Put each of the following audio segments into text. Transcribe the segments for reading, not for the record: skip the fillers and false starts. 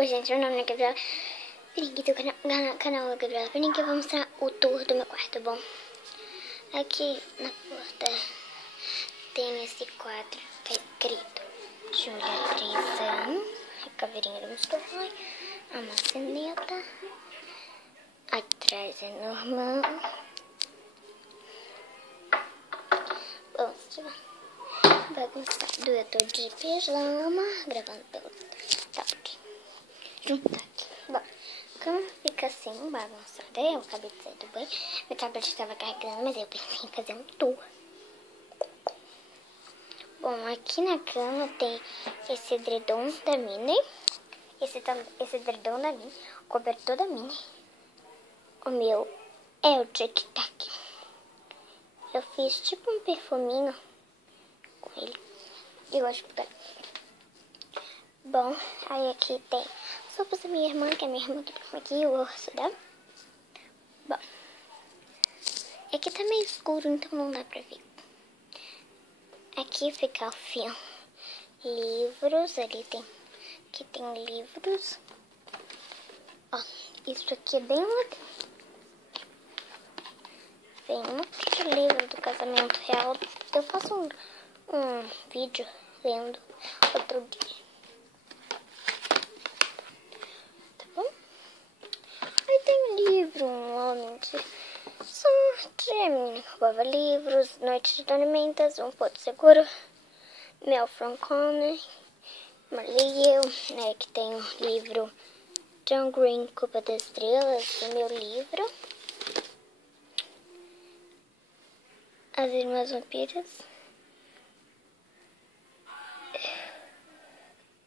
Oi gente, meu nome é Gabriela Pinique do canal Gabriela Pinique. Eu vou mostrar o tour do meu quarto, bom? Aqui na porta tem esse quadro, tá escrito Júlia, 3 anos, a caveirinha do Mr. a maçaneta, atrás é normal. Bom, bagunçado, eu tô de pijama, gravando pelo tablet. Juntar aqui. Bom, a cama fica assim, bagunçada. Eu acabei de sair do banho. Meu tablet estava carregando, mas eu pensei em fazer um tour. Bom, aqui na cama tem esse edredom da Minnie. Esse edredom da Minnie. O cobertor da Minnie. O meu é o Tic Tac. Eu fiz tipo um perfuminho com ele. Eu acho que tá. Bom, aí aqui tem sopas da minha irmã, que é minha irmã que tá aqui, o urso dela. Bom, aqui tá meio escuro, então não dá pra ver. Aqui fica o fio. Livros, ali tem. Aqui tem livros. Ó, isso aqui é bem legal. Tem outro livro do casamento real. Eu faço um vídeo lendo outro dia. Tá bom? Aí tem um livro, um homem de sorte, a menina que roubava livros, Noite de Tormentas, Um Porto Seguro, Mel Francone, Marley, né, que tem o livro John Green, Culpa das Estrelas, o meu livro. As Irmãs Vampiras.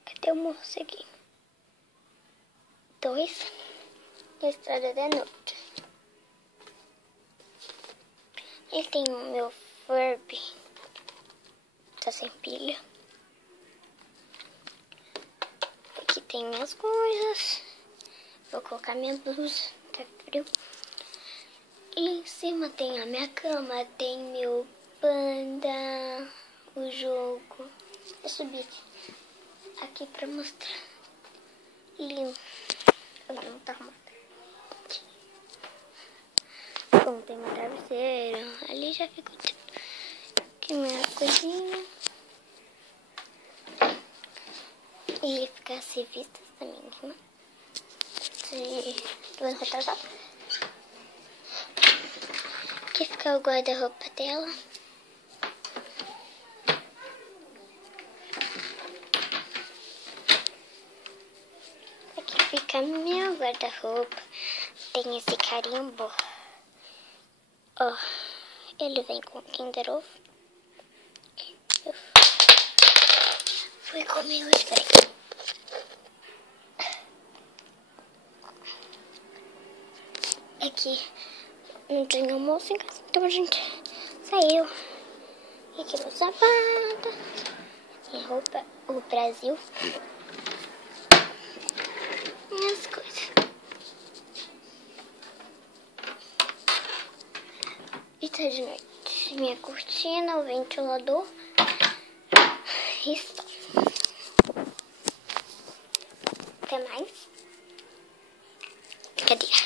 Cadê o morceguinho? 2. A Estrada da Noite. E tem o meu Furby. Tá sem pilha. Aqui tem minhas coisas. Vou colocar minha blusa. Tá frio. E em cima tem a minha cama. Tem meu panda. O jogo. Eu subi aqui pra mostrar. Lindo. Não tá arrumado. Bom, tem uma travesseira. Ali já ficou aqui minha coisinha. E fica as revistas da minha irmã. Do ano retrasado. Aqui fica o guarda-roupa dela. Aqui fica meu guarda-roupa. Tem esse carimbo. Ó, ele vem com Kinder Ovo. Eu fui comer hoje, peraí. Aqui não tem almoço em casa, então a gente saiu. E aqui meu sapato. Minha roupa, o Brasil. Minhas coisas. E tá de noite. Minha cortina, o ventilador. E só. Até mais. Cadê?